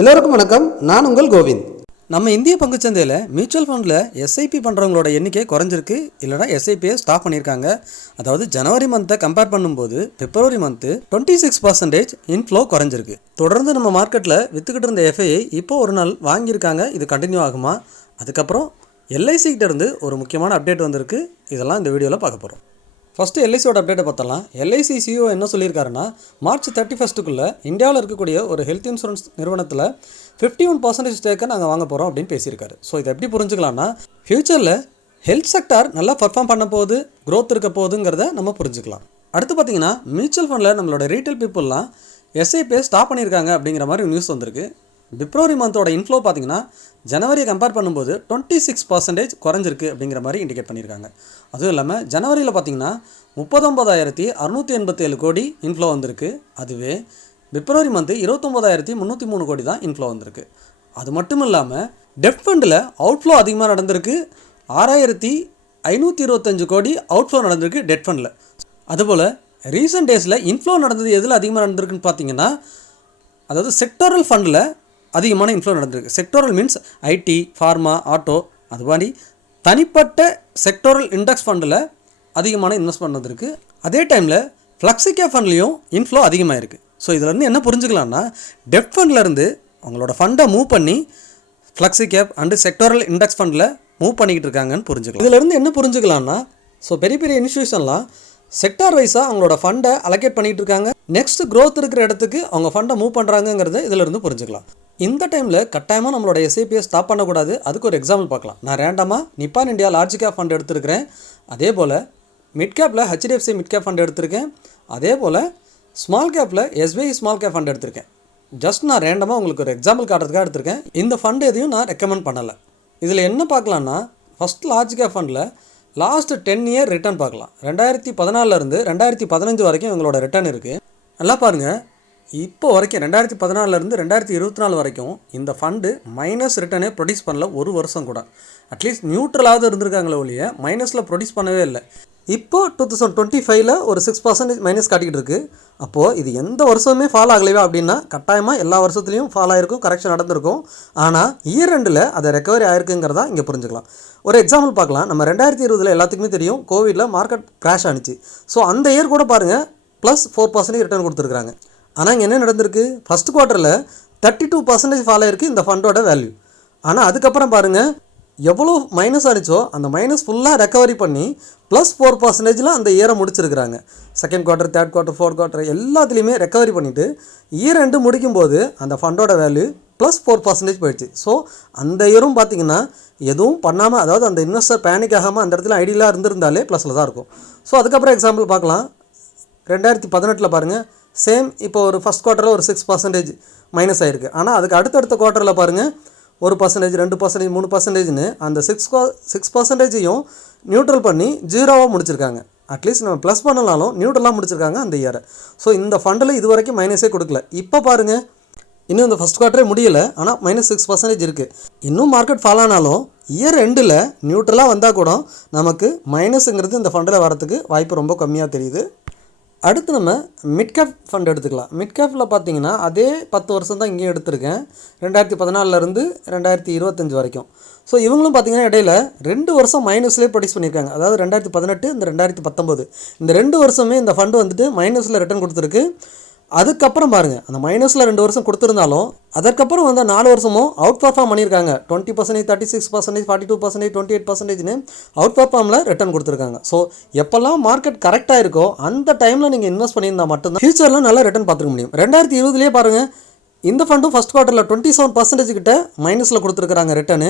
எல்லோருக்கும் வணக்கம். நான் உங்கள் கோவிந்த். நம்ம இந்திய பங்குச்சந்தையில் மியூச்சுவல் ஃபண்டில் எஸ்ஐபி பண்ணுறவங்களோட எண்ணிக்கை குறைஞ்சிருக்கு, இல்லைனா எஸ்ஐபியை ஸ்டாப் பண்ணியிருக்காங்க. அதாவது ஜனவரி மந்த்தை கம்பேர் பண்ணும்போது பிப்ரவரி மந்த்து 26% இன்ஃப்ளோ குறைஞ்சிருக்கு. தொடர்ந்து நம்ம மார்க்கெட்டில் விற்றுக்கிட்டு இருந்த எஃப்ஐஐ இப்போ ஒரு நாள் வாங்கியிருக்காங்க. இது கண்டினியூ ஆகுமா? அதுக்கப்புறம் எல்ஐசிக்கிட்ட இருந்து ஒரு முக்கியமான அப்டேட் வந்திருக்கு. இதெல்லாம் இந்த வீடியோவில் பார்க்க போகிறோம். ஃபஸ்ட்டு எல்ஐசியோட அப்டேட்டை பார்த்தலாம். எல்ஐசி சிஇஓ என்ன சொல்லியிருக்காருன்னா, மார்ச் 31 இந்தியாவில் இருக்கக்கூடிய ஒரு ஹெல்த் இன்சூரன்ஸ் நிறுவனத்தில் 51% ஸ்டேக்கை நாங்கள் வாங்க போகிறோம் அப்படின்னு பேசியிருக்காரு. ஸோ இதை எப்படி புரிஞ்சுக்கலாம்னா, ஃப்யூச்சரில் ஹெல்த் செக்டார் நல்லா பர்ஃபார்ம் பண்ண போகுது, க்ரோத் இருக்க போகுதுங்கிறத நம்ம புரிஞ்சுக்கலாம். அடுத்து பார்த்தீங்கன்னா, மியூச்சுவல் ஃபண்டில் நம்மளோட ரீட்டைல் பீப்புளெலாம் எஸ்ஐபியை ஸ்டாப் பண்ணியிருக்காங்க அப்படிங்கிற மாதிரி நியூஸ் வந்திருக்கு. பிப்ரவரி மந்தோட இன்ஃப்ளோ பார்த்தீங்கன்னா ஜனவரியை கம்பேர் பண்ணும்போது 26% குறைஞ்சிருக்கு அப்படிங்கிற மாதிரி இண்டிகேட் பண்ணியிருக்காங்க. அதுவும் இல்லாமல் ஜனவரியில் பார்த்தீங்கன்னா 39,687 கோடி இன்ஃப்ளோ வந்திருக்கு. அதுவே பிப்ரவரி மந்த்து 29,303 கோடி தான் இன்ஃப்ளோ வந்திருக்கு. அது மட்டும் இல்லாமல் டெப்ட் ஃபண்டில் அவுட்ஃப்ளோ அதிகமாக நடந்திருக்கு. 6,525 கோடி அவுட்ஃப்ளோ நடந்திருக்கு டெட் ஃபண்டில். அதுபோல் ரீசெண்ட் டேஸில் இன்ஃப்ளோ நடந்தது எதில் அதிகமாக நடந்திருக்குன்னு பார்த்தீங்கன்னா, அதாவது செக்டோரல் ஃபண்டில் அதிகமான இன்ஃப்ளோ நடந்திருக்கு. Sectoral means IT, pharma, auto, அது மாதிரி தனிப்பட்ட செக்டோரல் இண்டெக்ஸ் ஃபண்டில் அதிகமான இன்வெஸ்ட்மெண்ட் வந்திருக்கு. அதே டைமில் ஃப்ளெக்ஸி ஃபண்ட்லேயும் இன்ஃப்ளோ அதிகமாக இருக்குது. ஸோ இதிலேருந்து என்ன புரிஞ்சுக்கலாம்னா, டெப்ட் ஃபண்ட்லேருந்து அவங்களோட ஃபண்டை மூவ் பண்ணி flexi gap and sectoral index ஃபண்டில் மூவ் பண்ணிக்கிட்டு இருக்காங்கன்னு புரிஞ்சுக்கலாம். இதிலேருந்து என்ன புரிஞ்சுக்கலாம்னா, ஸோ பெரிய பெரிய இன்ஸ்டியூஷன்லாம் செக்டார் வைஸாக அவங்களோட ஃபண்டை அலோகேட் பண்ணிகிட்டு இருக்காங்க. நெக்ஸ்ட் க்ரோத் இருக்கிற இடத்துக்கு அவங்க ஃபண்டை மூவ் பண்ணுறாங்கங்கிறத இதிலிருந்து புரிஞ்சுக்கலாம். இந்த டைமில் கட்டாயமாக நம்மளோட எஸ்ஐபியை ஸ்டாப் பண்ணக்கூடாது. அதுக்கு ஒரு எக்ஸாம்பிள் பார்க்கலாம். நான் ரேண்டமாக நிப்பான் இந்தியா லார்ஜ் கேப் ஃபண்ட் எடுத்திருக்கிறேன். அதே போல் மிட் கேப்பில் ஹெச்டிஎஃப்சி மிட் கேப் ஃபண்ட் எடுத்திருக்கேன். அதே போல் ஸ்மால் கேப்பில் எஸ்பிஐ ஸ்மால் கேப் ஃபண்ட் எடுத்திருக்கேன். ஜஸ்ட் நான் ரேண்டமாக உங்களுக்கு ஒரு எக்ஸாம்பிள் காட்டுறதுக்காக எடுத்திருக்கேன். இந்த ஃபண்ட் எதையும் நான் ரெக்கமெண்ட் பண்ணலை. இதில் என்ன பார்க்கலான்னா, ஃபஸ்ட் லார்ஜ் கேப் ஃபண்டில் லாஸ்ட் 10 இயர் ரிட்டர்ன் பார்க்கலாம். 2014 2015 வரைக்கும் இவங்களோட ரிட்டர்ன் இருக்குது. நல்லா பாருங்கள், இப்போ வரைக்கும் 2014 2024 வரைக்கும் இந்த ஃபண்டு மைனஸ் ரிட்டர்னே ப்ரொடியூஸ் பண்ணல ஒரு வருஷம் கூட. அட்லீஸ்ட் நியூட்ரலாவது இருந்திருக்காங்களே ஒழிய மைனஸில் ப்ரொடியூஸ் பண்ணவே இல்லை. இப்போ 2025 ஒரு 6% மைனஸ் காட்டிக்கிட்டு இருக்குது. அப்போது இது எந்த வருஷமே ஃபால் ஆகலையா அப்படின்னா, கட்டாயமாக எல்லா வருஷத்துலையும் ஃபால் ஆகிருக்கும், கரெக்ஷன் நடந்திருக்கும். ஆனால் இயர் எண்டில் அதை ரெக்கவரி ஆகிருக்குங்கிறதா இங்கே புரிஞ்சுக்கலாம். ஒரு எக்ஸாம்பிள் பார்க்கலாம். நம்ம 2020 எல்லாத்துக்குமே தெரியும், கோவிடில் மார்க்கெட் கிராஷ் ஆனிச்சு. ஸோ அந்த இயர் கூட பாருங்கள் +4% ரிட்டர்ன் கொடுத்துருக்குறாங்க. ஆனால் இங்கே என்ன நடந்திருக்கு, ஃபஸ்ட் குவார்ட்டரில் 32% ஃபால் ஆகிருக்கு இந்த ஃபண்டோட வேல்யூ. ஆனால் அதுக்கப்புறம் பாருங்கள், எவ்வளோ மைனஸ் ஆனிச்சோ அந்த மைனஸ் ஃபுல்லாக ரெக்கவரி பண்ணி +4% அந்த இயரை முடிச்சிருக்கிறாங்க. Second quarter, third quarter, fourth quarter எல்லாத்துலேயுமே ரெக்கவரி பண்ணிவிட்டு இயர் ரெண்டு முடிக்கும்போது அந்த ஃபண்டோட வேல்யூ +4% போயிடுச்சு. ஸோ அந்த இயரும் பார்த்திங்கன்னா எதுவும் பண்ணாமல், அதாவது அந்த இன்வெஸ்டர் பேனிக் ஆகாமல் அந்த இடத்துல ஐடியலாக இருந்திருந்தாலே ப்ளஸில் தான் இருக்கும். ஸோ அதுக்கப்புறம் எக்ஸாம்பிள் பார்க்கலாம். 2018 பாருங்கள், சேம் இப்போ ஒரு ஃபஸ்ட் குவார்ட்டரில் ஒரு 6% மைனஸ் ஆகிருக்கு. ஆனால் அதுக்கு அடுத்தடுத்த குவார்ட்டரில் பாருங்கள் 1%, 2%, 3%ன்னு அந்த 6%யும் நியூட்ரல் பண்ணி 0வாக முடிச்சிருக்காங்க. அட்லீஸ்ட் நம்ம ப்ளஸ் பண்ணலாலும் நியூட்ரலாக முடிச்சிருக்காங்க அந்த இயரை. ஸோ இந்த ஃபண்டில் இது வரைக்கும் மைனஸே கொடுக்கல. இப்போ பாருங்கள், இன்னும் இந்த ஃபஸ்ட் குவார்ட்டரே முடியலை, ஆனால் -6% இருக்குது. இன்னும் மார்க்கெட் ஃபால் ஆனாலும் இயர் எண்டில் நியூட்ரலாக வந்தால் கூட நமக்கு மைனஸுங்கிறது இந்த ஃபண்டில் வரத்துக்கு வாய்ப்பு ரொம்ப கம்மியாக தெரியுது. அடுத்து நம்ம மிட் கேப் ஃபண்ட் எடுத்துக்கலாம். மிட் கேப்பில் பார்த்தீங்கன்னா அதே 10 வருஷம் தான் இங்கேயும் எடுத்திருக்கேன், 2014 2025 வரைக்கும். ஸோ இவங்களும் பார்த்தீங்கன்னா இடையில 2 வருஷம் மைனஸ்லேயே ப்ரொடியூஸ் பண்ணியிருக்காங்க. அதாவது 2018 இந்த 2019 இந்த 2 வருஷமே இந்த ஃபண்டு வந்துட்டு மைனஸில் ரிட்டர்ன் கொடுத்துருக்கு. அதுக்கப்புறம் பாருங்கள், அந்த மைனஸில் 2 வருஷம் கொடுத்துருந்தாலும் அதற்கப்புறம் வந்து 4 வருஷமும் அவுட் பர்ஃபார்ம் பண்ணியிருக்காங்க. 20%, 36%, 42%, 28%ன்னு அவுட் பர்ஃபார்மில் ரிட்டர்ன் கொடுத்துருக்காங்க. ஸோ எப்போல்லாம் மார்க்கெட் கரெக்டாக இருக்கோ அந்த டைமில் நீங்கள் இன்வெஸ்ட் பண்ணியிருந்தால் மட்டும்தான் ஃபியூச்சரில் நல்லா ரிட்டர்ன் பார்த்துக்க முடியும். 2020 பாருங்கள், இந்த ஃபண்டும் ஃபஸ்ட் குவார்ட்டரில் 27% கிட்ட மைனஸில் கொடுத்துருக்குறாங்க ரிட்டர்னு.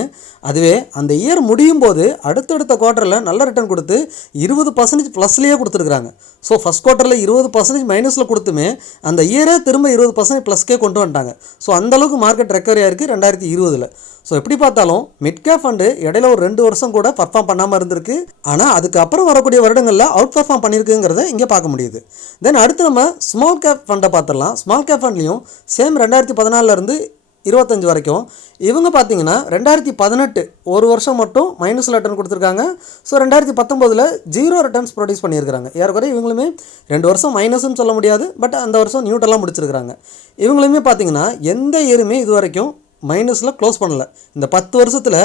அதுவே அந்த இயர் முடியும் போது அடுத்தடுத்த குவார்ட்டரில் நல்ல ரிட்டர்ன் கொடுத்து 20% ப்ளஸ்லேயே கொடுத்துருக்குறாங்க. ஸோ ஃபஸ்ட் குவார்ட்டரில் 20% மைனஸில் கொடுத்துமே அந்த இயரே திரும்ப 20% ப்ளஸ்க்கே கொண்டு வந்துட்டாங்க. ஸோ அந்தளவுக்கு மார்க்கெட் ரெக்கவரி ஆகிருக்கு 2020. ஸோ எப்படி பார்த்தாலும் மிட் கேப் ஃபண்டு இடையில ஒரு 2 வருஷம் கூட பர்ஃபார்ம் பண்ணாமல் இருந்திருக்கு. ஆனால் அதுக்கப்புறம் வரக்கூடிய வருடங்களில் அவுட் பர்ஃபார்ம் பண்ணியிருக்குங்கிறத இங்கே பார்க்க முடியுது. தென் அடுத்து நம்ம ஸ்மால் கேப் ஃபண்டை பார்த்துடலாம். ஸ்மால் கேப் ஃபண்ட்லேயும் சேம் 2014 2025 வரைக்கும். இவங்க பார்த்தீங்கன்னா 2018 ஒரு வருஷம் மட்டும் மைனஸில் ரிட்டர்ன் கொடுத்துருக்காங்க. ஸோ 2019 0 ரிட்டர்ன்ஸ் ப்ரொடியூஸ் பண்ணியிருக்காங்க. ஏறக்குறைய இவங்களுமே 2 வருஷம் மைனஸ்ன்னு சொல்ல முடியாது, பட் அந்த வருஷம் நியூட்ரலாக முடிச்சிருக்காங்க. இவங்களுமே பார்த்தீங்கன்னா எந்த இயருமே இது வரைக்கும் மைனஸில் க்ளோஸ் பண்ணலை. இந்த 10 வருஷத்தில்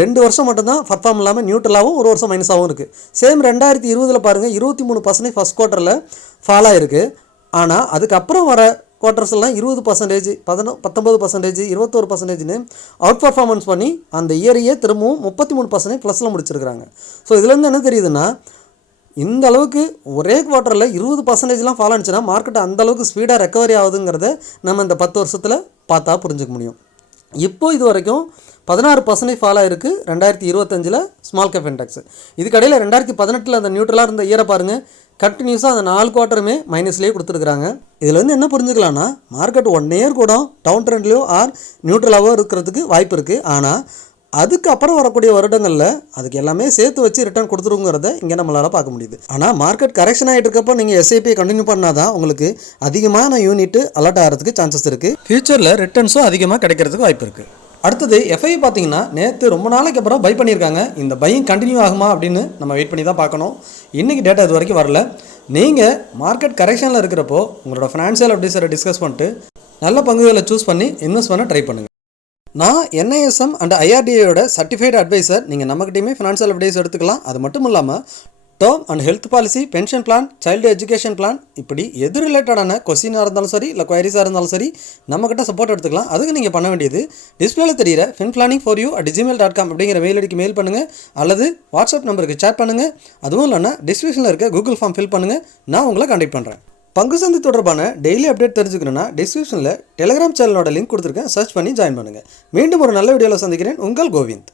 2 வருஷம் மட்டும்தான் பர்ஃபார்ம் இல்லாமல் நியூட்ரலாகவும் ஒரு வருஷம் மைனஸாகவும் இருக்குது. சேம் 2020 பாருங்கள் 23% ஃபஸ்ட் குவார்ட்டரில் ஃபால் ஆகிருக்கு. ஆனால் அதுக்கப்புறம் வர குவார்ட்டர்ஸ்லாம் 20%, 19%, 21%ன்னு அவுட் பர்ஃபார்மன்ஸ் பண்ணி அந்த இயரையே திரும்பவும் 33% ப்ளஸில் முடிச்சிருக்கிறாங்க. ஸோ இதுலேருந்து என்ன தெரியுதுன்னா, இந்த அளவுக்கு ஒரே குவார்ட்டரில் 20%லாம் ஃபால் ஆனிச்சுன்னா மார்க்கெட் அந்தளவுக்கு ஸ்பீடாக ரெக்கவரி ஆகுதுங்கிறத நம்ம இந்த 10 வருஷத்தில் பார்த்தா புரிஞ்சுக்க முடியும். இப்போ இது வரைக்கும் 16% ஃபால் ஆகிருக்கு 2025 ஸ்மால் கேப் இண்டெக்ஸ். இதுக்கடையில் 2018 அந்த நியூட்ரலாக இருந்த இயரை பாருங்கள், கண்டினியூஸாக அந்த 4 குவார்ட்டருமே மைனஸ்லேயே கொடுத்துருக்குறாங்க. இதில் வந்து என்ன புரிஞ்சுக்கலான்னா, மார்க்கெட் 1 இயர் கூட டவுன் ட்ரெண்ட்லேயோ ஆர் நியூட்ரலாகவோ இருக்கிறதுக்கு வாய்ப்பு இருக்குது. ஆனால் அதுக்கப்புறம் வரக்கூடிய வருடங்களில் அதுக்கு எல்லாமே சேர்த்து வச்சு ரிட்டர்ன் கொடுத்துருங்கிறத இங்கே நம்மளால் பார்க்க முடியுது. ஆனால் மார்க்கெட் கரெக்ஷன் ஆகிட்டு இருக்கப்போ நீங்கள் எஸ்ஐபியை கண்டினியூ பண்ணால் தான் உங்களுக்கு அதிகமான யூனிட் அலர்ட் ஆகிறதுக்கு சான்சஸ் இருக்குது. ஃபியூச்சரில் ரிட்டர்ன்ஸும் அதிகமாக கிடைக்கிறதுக்கு வாய்ப்பு இருக்குது. அடுத்தது எஃப்ஐ பார்த்தீங்கன்னா நேற்று ரொம்ப நாளைக்கு அப்புறம் பை பண்ணியிருக்காங்க. இந்த பையிங் கண்டினியூ ஆகுமா அப்படின்னு நம்ம வெயிட் பண்ணி தான் பார்க்கணும். இன்றைக்கி டேட்டா இது வரைக்கும் வரல. நீங்கள் மார்க்கெட் கரெக்ஷனில் இருக்கிறப்போ உங்களோட ஃபினான்ஷியல் அட்வைசரை டிஸ்கஸ் பண்ணிட்டு நல்ல பங்குகளை சூஸ் பண்ணி இன்வெஸ்ட் பண்ண ட்ரை பண்ணுங்கள். நான் NISM அண்ட் IRDAயோட சர்டிஃபைடு அட்வைசர். நீங்கள் நம்மகிட்டையுமே ஃபினான்ஷியல் அட்வைஸ் எடுத்துக்கலாம். அது மட்டும் இல்லாமல் term and health policy, pension plan, child education plan, இப்படி எது ரிலேட்டடான கொஸ்டினாக இருந்தாலும் சரி இல்லை குவரிஸாக இருந்தாலும் சரி நம்மக்கிட்ட சப்போர்ட் எடுத்துக்கலாம். அதுக்கு நீங்கள் பண்ண வேண்டியது டிஸ்பிளேல தெரியிற finplanning4you@gmail.com அப்படிங்கிற மெயில் ஐடிக்கு மெயில் பண்ணுங்கள், அல்லது வாட்ஸ்அப் நம்பருக்கு சேட் பண்ணுங்கள். அதுவும் இல்லைன்னா டிஸ்கிரிப்ஷனில் இருக்க கூகுள் ஃபார்ம் ஃபில் பண்ணுங்கள். நான் உங்களை கான்டாக்ட் பண்ணுறேன். பங்கு சந்தை தொடர்பான டெய்லி அப்டேட் தெரிஞ்சுக்கணுன்னா டிஸ்கிரிப்ஷனில் டெலிகிராம் சேனலோட லிங்க் கொடுத்துருக்கேன், சர்ச் பண்ணி ஜாயின் பண்ணுங்கள். மீண்டும் ஒரு நல்ல வீடியோவில் சந்திக்கிறேன். உங்கள் கோவிந்த்.